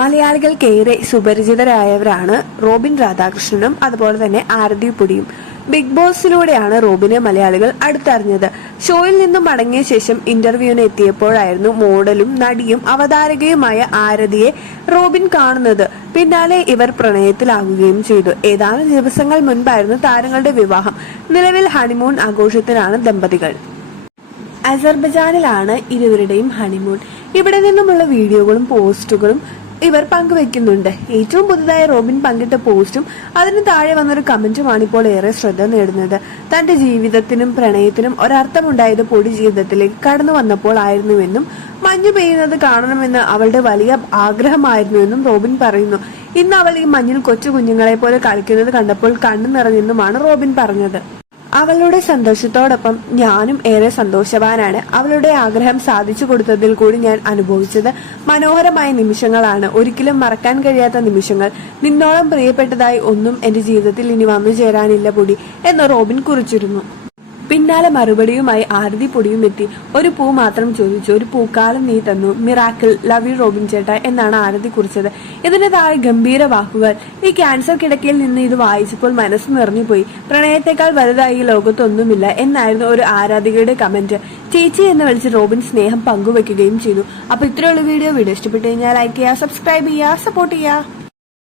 മലയാളികൾക്കേറെ സുപരിചിതരായവരാണ് Robin രാധാകൃഷ്ണനും അതുപോലെ തന്നെ ആരതി പുടിയും. Big ബോസിലൂടെയാണ് റോബിനെ മലയാളികൾ അടുത്തറിഞ്ഞത്. ഷോയിൽ നിന്നും മടങ്ങിയ ശേഷം ഇന്റർവ്യൂവിന് എത്തിയപ്പോഴായിരുന്നു മോഡലും നടിയും അവതാരകയുമായ ആരതിയെ റോബിൻ കാണുന്നത്. പിന്നാലെ ഇവർ പ്രണയത്തിലാകുകയും ചെയ്തു. ഏതാനും ദിവസങ്ങൾ മുൻപായിരുന്നു താരങ്ങളുടെ വിവാഹം. നിലവിൽ ഹണിമൂൺ ആഘോഷത്തിലാണ് ദമ്പതികൾ. അസർബജാനിലാണ് ഇരുവരുടെയും ഹണിമൂൺ. ഇവിടെ നിന്നുമുള്ള വീഡിയോകളും പോസ്റ്റുകളും ഇവർ പങ്കുവെക്കുന്നുണ്ട് ഏറ്റവും പുതുതായി റോബിൻ പങ്കിട്ട പോസ്റ്റും അതിന് താഴെ വന്നൊരു കമന്റുമാണ് ഇപ്പോൾ ഏറെ ശ്രദ്ധ നേടുന്നത്. തന്റെ ജീവിതത്തിനും പ്രണയത്തിനും ഒരർത്ഥമുണ്ടായത് പൊടി ജീവിതത്തിലേക്ക് കടന്നു വന്നപ്പോൾ ആയിരുന്നുവെന്നും മഞ്ഞു പെയ്യുന്നത് കാണണമെന്ന് അവളുടെ വലിയ ആഗ്രഹമായിരുന്നുവെന്നും റോബിൻ പറയുന്നു. ഇന്ന് അവൾ ഈ മഞ്ഞിൽ കൊച്ചു കുഞ്ഞുങ്ങളെ പോലെ കളിക്കുന്നത് കണ്ടപ്പോൾ കണ്ണു നിറഞ്ഞെന്നുമാണ് റോബിൻ പറഞ്ഞത്. അവളുടെ സന്തോഷത്തോടൊപ്പം ഞാനും ഏറെ സന്തോഷവാനാണ്. അവളുടെ ആഗ്രഹം സാധിച്ചു കൊടുത്തതിൽ കൂടി ഞാൻ അനുഭവിച്ചത് മനോഹരമായ നിമിഷങ്ങളാണ്. ഒരിക്കലും മറക്കാൻ കഴിയാത്ത നിമിഷങ്ങൾ. നിന്നോളം പ്രിയപ്പെട്ടതായി ഒന്നും എന്റെ ജീവിതത്തിൽ ഇനി വന്നു ചേരാനില്ല പൊടി എന്ന് റോബിൻ കുറിച്ചിരുന്നു. പിന്നാലെ മറുപടിയുമായി ആരതി പൊടിയും എത്തി. ഒരു പൂ മാത്രം ചോദിച്ചു. ഒരു പൂക്കാലം നീ തന്നു. മിറാക്കിൾ ലവ് യു റോബിൻ ചേട്ട എന്നാണ് ആരതി കുറിച്ചത്. ഇതിന് താഴെ ഗംഭീര വാക്കുകൾ. ഈ ക്യാൻസർ കിടക്കയിൽ നിന്ന് ഇത് വായിച്ചപ്പോൾ മനസ്സ് നിറഞ്ഞുപോയി. പ്രണയത്തെക്കാൾ വലുതായി ഈ ലോകത്തൊന്നുമില്ല എന്നായിരുന്നു ഒരു ആരാധികയുടെ കമന്റ്. ചേച്ചി എന്ന് വിളിച്ച് റോബിൻ സ്നേഹം പങ്കുവെക്കുകയും ചെയ്തു. അപ്പൊ ഇത്രയുള്ള വീഡിയോ. വീഡിയോ ഇഷ്ടപ്പെട്ടു കഴിഞ്ഞാൽ ലൈക്ക് ചെയ്യുക സബ്സ്ക്രൈബ് ചെയ്യുക സപ്പോർട്ട് ചെയ്യുക.